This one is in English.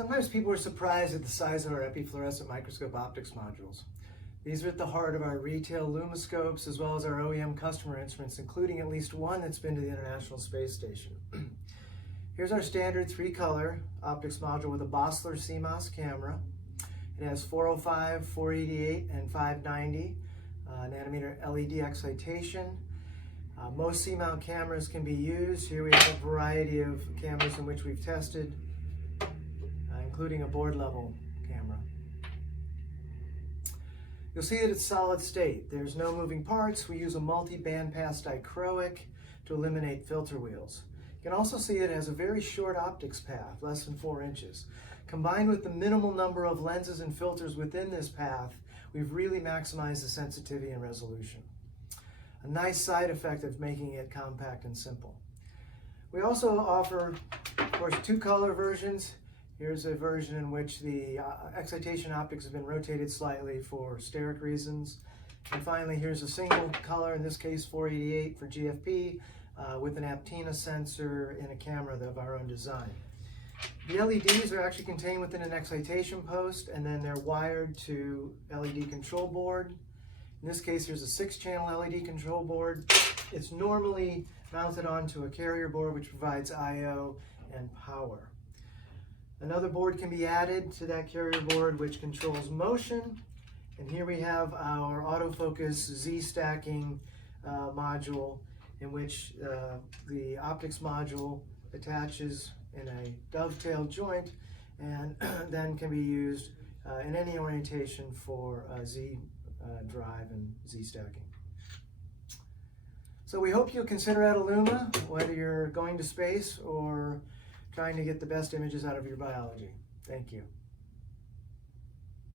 Sometimes people are surprised at the size of our epi-fluorescent microscope optics modules. These are at the heart of our retail lumiscopes as well as our OEM customer instruments, including at least one that's been to the International Space Station. Here's our standard 3-color optics module with a Bosler CMOS camera. It has 405, 488, and 590 nanometer LED excitation. Most C-mount cameras can be used. Here we have a variety of cameras in which we've tested, including a board level camera. You'll see that it's solid state. There's no moving parts. We use a multi-bandpass dichroic to eliminate filter wheels. You can also see it has a very short optics path, less than 4 inches. Combined with the minimal number of lenses and filters within this path, we've really maximized the sensitivity and resolution. A nice side effect of making it compact and simple. We also offer, of course, 2-color versions. Here's a version in which the excitation optics have been rotated slightly for steric reasons. And finally, here's a single color, in this case 488 for GFP, with an aptina sensor in a camera of our own design. The LEDs are actually contained within an excitation post, and then they're wired to LED control board. In this case, there's a 6-channel LED control board. It's normally mounted onto a carrier board, which provides I/O and power. Another board can be added to that carrier board, which controls motion. And here we have our autofocus Z stacking module, in which the optics module attaches in a dovetail joint and then can be used in any orientation for Z drive and Z stacking. So we hope you'll consider Etaluma, whether you're going to space or trying to get the best images out of your biology. Thank you.